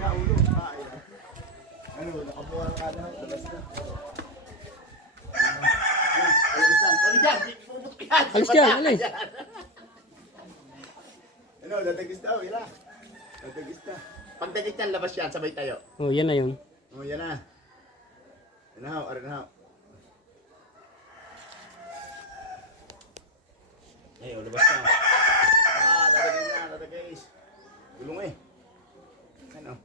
siya ulo. Ano, nakabuha ka na. Labas na. Alis lang. Tabi dyan. Puputok yan. Alis dyan, alis. Ano, dadagis daw. Yan na. Dadagis na. Pag dagis yan, labas yan. Sabay tayo. Oh, yan na yun. Oh, yan na. Yan na, arin na. Eh, oh, labas na. Dadagis na, dadagis. Gulong eh. Ano?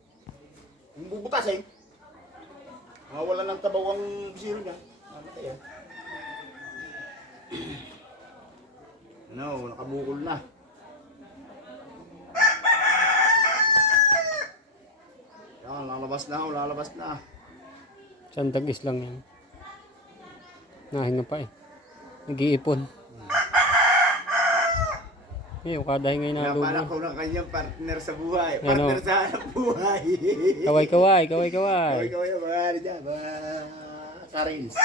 Yung bubutas eh. Wala ng tabaw ang zero niya. Mamatay eh. Ano, nakabukol na. Yan, lalabas na, lalabas na. Sandagis lang yan. Nahinga pa eh. Nag-iipon. Eh, ukadahin ngayon na lubo. Pinapanak ko ng kanyang partner sa buhay. Ano? Partner sa hanap buhay. Kaway-kaway, kaway-kaway. Kaway-kaway, mga ano dyan, mga karins.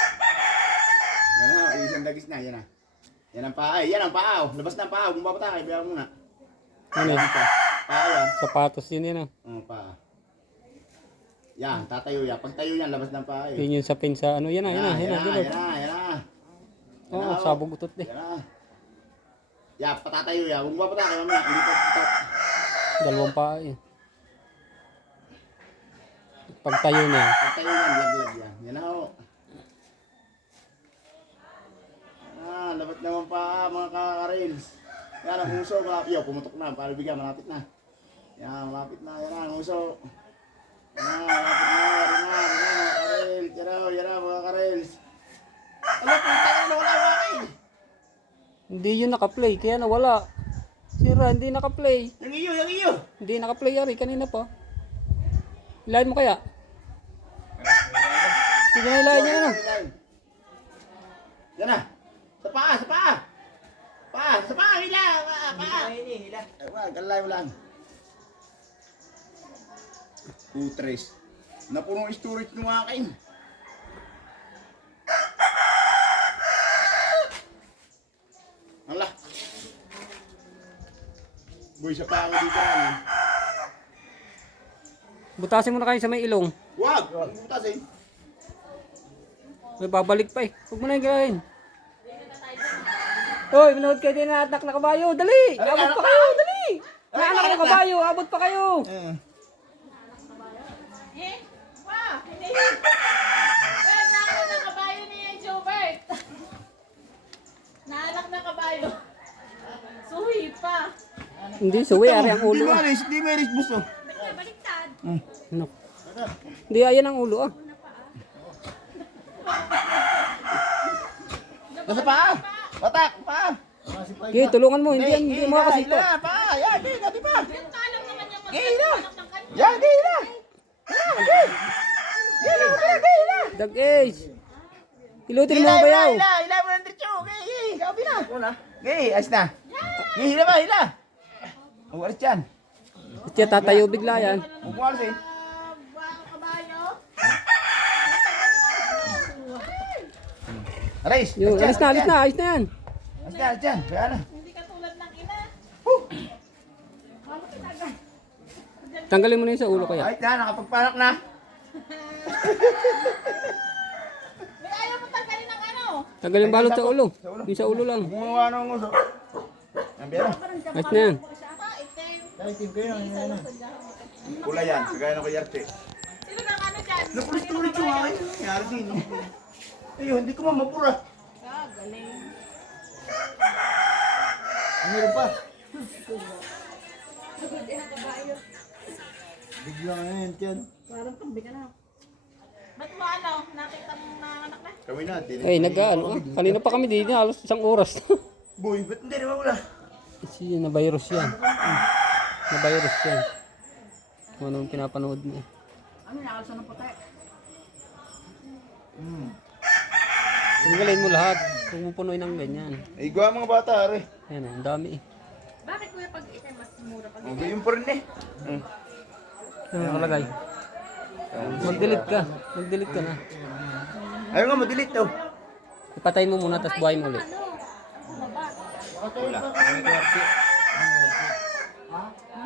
Yan na, isang dagis na, yan na. Yan ang paa, yan ang paa. Labas na ang paa, kung papatay, bilang muna. Ano yun? Paa yan. Sapatos yun yun ah. Paa. Yan, tatayo yan. Pag tayo yan, labas ng paa. Yun yung sapin sa ano. Yan na, yan na, yan na. Yan na. Oo, sabog utot eh. Yan na. Yan, patatayo yan. Kung papatay, mamaya, hindi pa patak. Dalawang paa eh. Pagtayo na. Pag tayo yan, laglag yan. Yan na ho. Labat naman pa mga kakarils. Yan ang uso. Yo, pumutok na. Para bigyan, malapit na. Yan, malapit na. Yan ang uso. Yan, malapit na. Yan na, mga karils. Yan na, mga karils. Ano, puntang na wala wakin. Hindi yun naka-play, kaya nawala. Sira, hindi naka-play. Yung iyo. Hindi naka-play yari, kanina pa. Ilahin mo kaya? Sige na ilahin niya na. Yan na. Sa paa, sa paa. Sa paa, hila. Hila. Wag, galay mo lang. Putres. Napuno yung storage ng akin. Hala. Boy, sa paa ko dito. Butasin mo na kayo sa may ilong. Wag! Ang butas eh. May babalik pa eh. Huwag mo na yung gawin. Hoy, manood kayo din na anak na kabayo. Dali! Abot pa kayo, dali! May anak na kabayo, abot pa kayo. Naalak na kabayo niya yung Jobert. Naalak na kabayo. Suhi pa. Hindi, suwi, ari ang ulo. Di maris buso. Baliktad. Ano? Hindi, ayan ang ulo ah. Nasa paa! Watak! Paa! Okay, tulungan mo, hindi mo kasi ito. Hila! Paa! Yan! Di! Gati pa! Yung talang naman yung Hila! magkakanak ng kanya. Yan! Di! Hila! Hila! Hila! Hila! Dag-age! Ilutin mo ang bayaw. Hila! Hila mo ng diretso! Okay! Gabi na! Okay! Ayos na! Okay! Hila ba? Hila! Uwalis dyan! At siya tatayo bigla yan. Uwalis eh! Kabayo. Aris! Yun, alis na, ayos na yan. Alis na! Alis dyan! Kaya na! Hindi katulad ng ina. Tanggalin mo na yun sa ulo kaya. Ay na! Nakapagpanak na! May ayaw mo tanggalin ng ano. Tanggalin yung balot sa ulo. Yung sa ulo lang. Gumawa ng nguso! Ang biyano! Ayos na yan. Itim. Pula yan! Kagaya ng kayarte! Sino kang ano dyan? Napulis-tulis yung akin! Nangyari din! Ayun! Hindi ko mamapura! Galing. Ang hirap pa! Bigla ngayon yan! Parang pambi ka na. Ba't mo ano? Nakita mong nanganak na? Kawin natin! Ay, nag-ano ah. Kanina pa kami dito, halos isang oras. Boy! Ba't hindi naman wala? Kasi na-virus yan. Na-virus yan. Kung anong pinapanood mo. Ano nakalsa ng puti? Tanggalin mo lahat. Huwag mo punuin ng ganyan. Ay, gawa mga bata, are. Ayan ang dami eh. Bakit kuya pag itim mas mura pag Okay, yun pa rin eh. Ano nakalagay? Mag-delete ka. Mag-delete ka na. Ayaw nga, madilit daw. Ipatayin mo muna, tapos buhayin mo ulit. Wala. Ano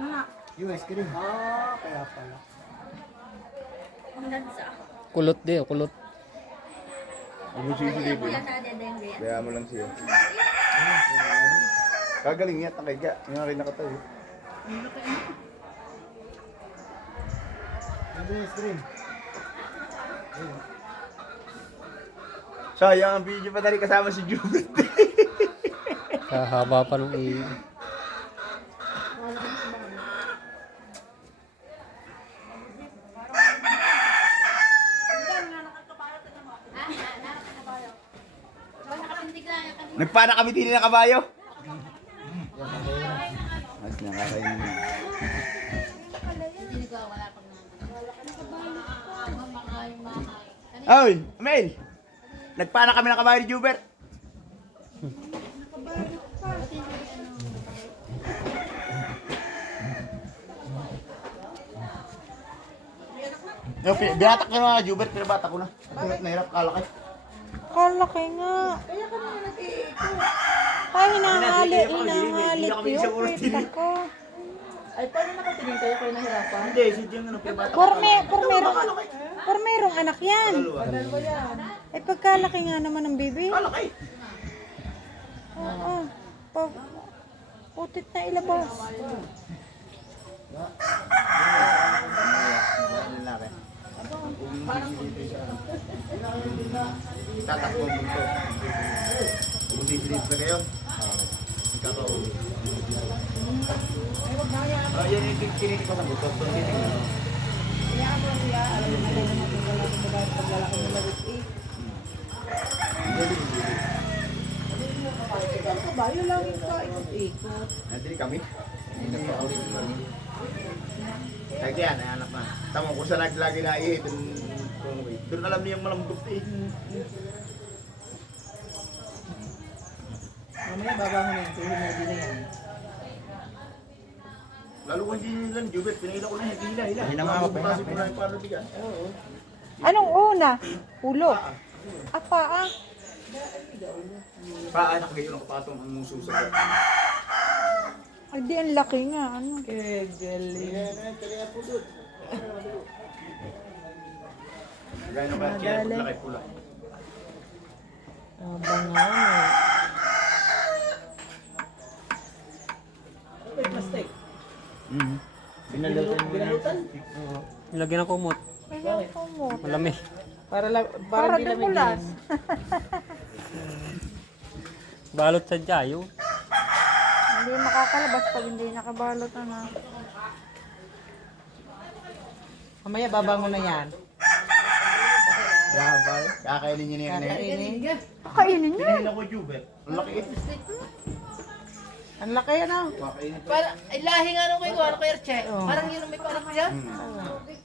na? Yung ice cream. Ah, kaya pala. Kulot di, kulot. Ano sisilipin? Kaya mo lang siya. Kagaling niya, takay ka. Yung akin nakatayo. Sayang ang video pa dali kasama si Jubert. Sa haba pa nung Nagpana kami din ng kabayo. Mas nakakainin mo. Oy, Mel! Nagpana kami ng kabayo ni Jubert. Yo, binatak ko na Jubert, pinabatak ko na. Nahirap kalakay. Kalaki nga. Ay, hinahalit yun. Kita ko. Ay, paano nakatingin kayo kayo nahirapan? Hindi, si Jim na pinabatak. Por merong anak yan. Ay, pagkalaki nga naman ng baby. Kalakay. Oo. Pag putit na ilabas. Tatakbo mo ito. Kung disilip ka kayo, kakauwi. Yan yung tinitik ko sa buto. Kabayo lang ito, ikot-ikot. Nandili kami. Kaya yan, ay anak na. Tama ko sa naglagi na iya. Doon alam niya yung malambot eh. Mamaya babangon yung tuloy na din na yan. Lalo kung hindi lang, Jubert, pinahila ko na yung hila. Hinamama pa yung paano bigan. Anong una? Ulo. Apa ah. Paanak kayo ng kapatong ang susunod. Ay, di ang laki nga. Ano? Kegeling. Gano'n ka, kaya pula kay pula. Bangan eh. May plastic. Binalutan. Nilagyan ng kumot. Ay, kumot. Malami. Para dumulas. Balot sa jayo. Hindi makakalabas pag hindi nakabalot na. Mamaya babangon na yan. Kakainin niya na yan. Kakainin. Kainin niya. Pinahila ko Jubert. Ang laki ito. Ang laki ano? Kakainin ito. Para ilahi nga nung ko ano kay Erche. Oh. Parang yun ang may parang kuya.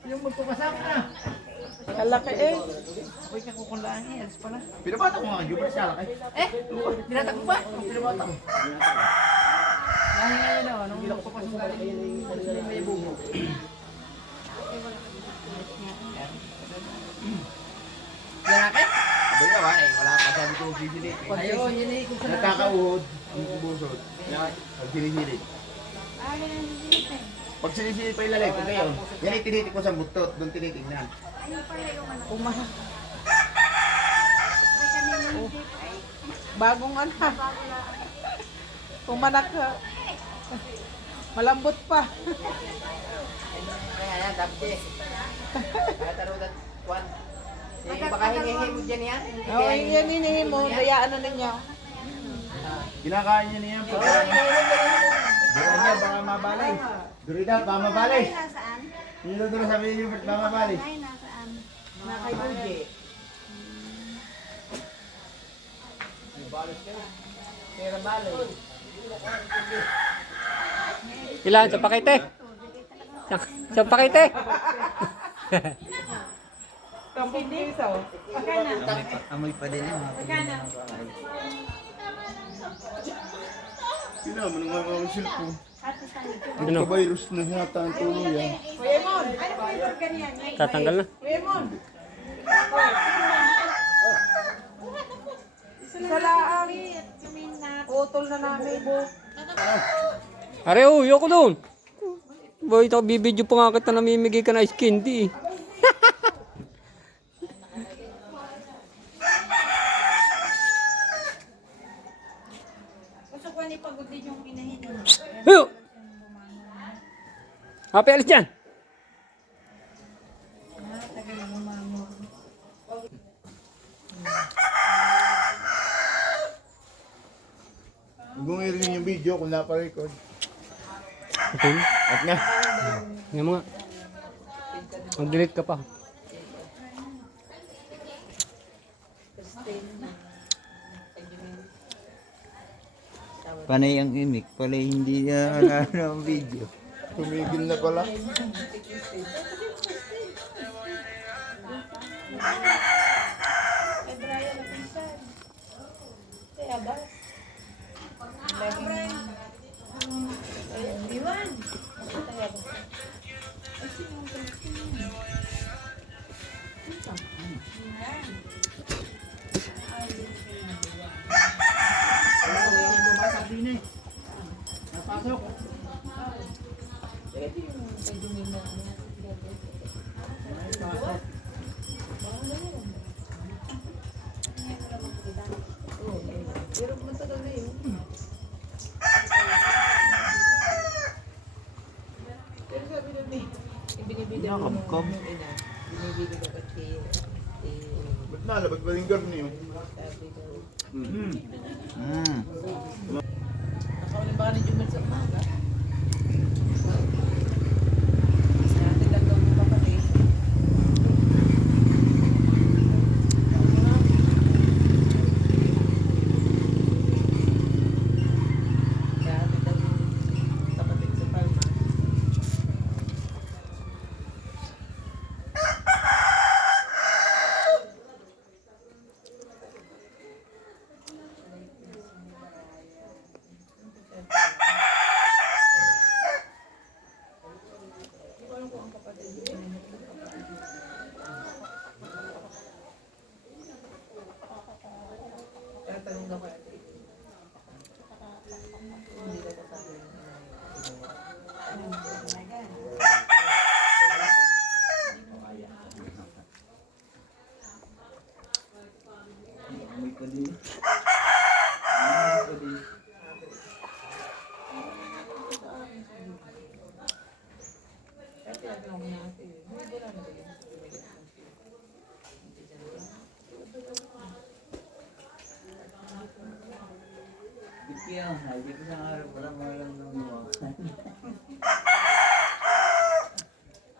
Yung magpapasok na. Ang laki eh. Uy, kakukulaan niya. Alas pala. Pinabatak ko nga Jubert siya laki. Binatak mo ba? Pinabatak ko. Ilahi nga yun o. Nung magpapasok na yung may bubo. Lalaki? Abay naman eh, wala pa sabi ko sisilip. Ayun, yun eh. Kung saan Nagkakauhod, yung busod. Yan, pag sinisilip. Pag sinisilip pa ilalay, pag kayo, yan ay tinitik ko sa butot, doon tinitignan. Umaha. Bagong ano. Pumanak ka. Malambot pa. Kaya yan, dapte. Kaya tarudat, Juan. Baka hingihin mo dyan yan. Oo, yan hinihin mo. Dayaan na ninyo. Kinakain niya niya. Dura niya, baka mabalay. Durida, baka mabalay. Hindi doon sabi niyo, baka mabalay. Nakay Buji. Pera balo. Ilan? Sa pakete? Sa pakete? Kampong piso. Amoy pa din yun. Sino, manong mga silpo. Ano? Virus na yata ang tuloy yan. Kuemon. Tatanggal na. Kuemon. Isa laang. Putol na namin. Are, yoko doon. Boy, ito bibidyo pa nga kita namimigay ka na ice candy. sa kwan pagod din yung inahin. Huyo! Happy alis dyan! Tagal bumangon. Bungin yung video kung napa-record. Okay. At nga. Nga mga. Mag-delete ka pa. Panay ang imik, panay hindi na ang video. Tumigil na pala. Nakabkam. Ba't na? Ba't ba yung garni yun? Nakauling ba ka ni Jumel sa umaga?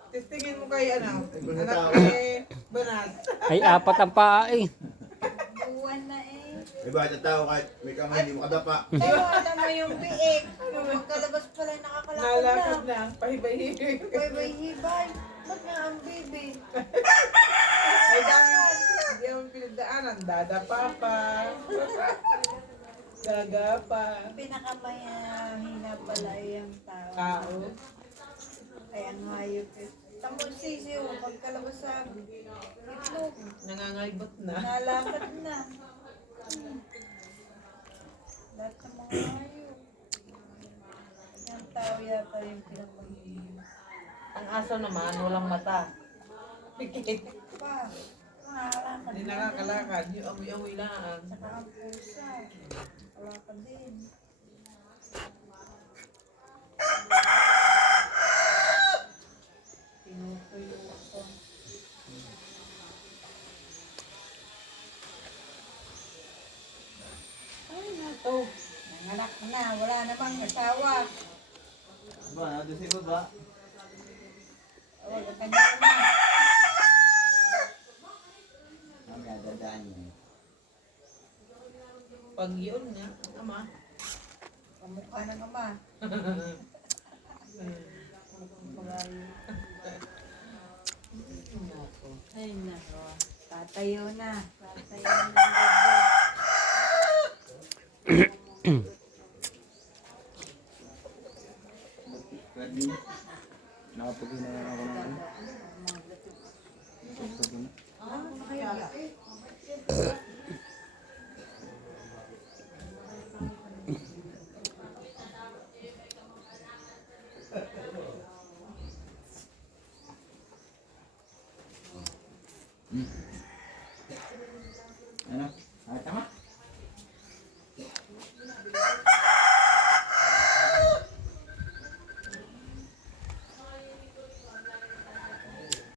Testingin mo kay ano, Ibang anak tao. ni Banat. Ay, apat ang paa eh. Buwan na eh. Diba, ito tao kahit may kamay, hindi mo kadapa. Pero alam mo yung biik. Pagkalabas pala nakakalakad Nalakad na. na, pahibay-hibay. Hibay-hibay. Ba't nga ang baby? Ay dami, hindi ako pinagdaanan, dadapa pa. Daga pa. Pinakamahina pala yung tao. Tao. Ay, ang hayop eh. Tamol sisiw, pagkalabas sa itlog, Nangangalbot na. nalakad na. Lahat ng mga hayop. Yung tao yata yung pinakamahina. Ang aso naman, walang mata. Pikit. Pa, nakakalakad Hindi na. nakakalakad, yung amoy-amoy lang. Saka ang pusa. Wala ka din. Tinutuyo ako. Ay, nato. Nanganak na. Wala namang asawa. Ba, nado si baba. Wala ka na na. Ang dadaan niya. Pag yun nga, ama. Kamukha ng ama. Magayo. Ay, nako. Tatayo na. Tatayo na. Pwede. Nakapagin na lang ako ng ano. Nakapagin na. Ano?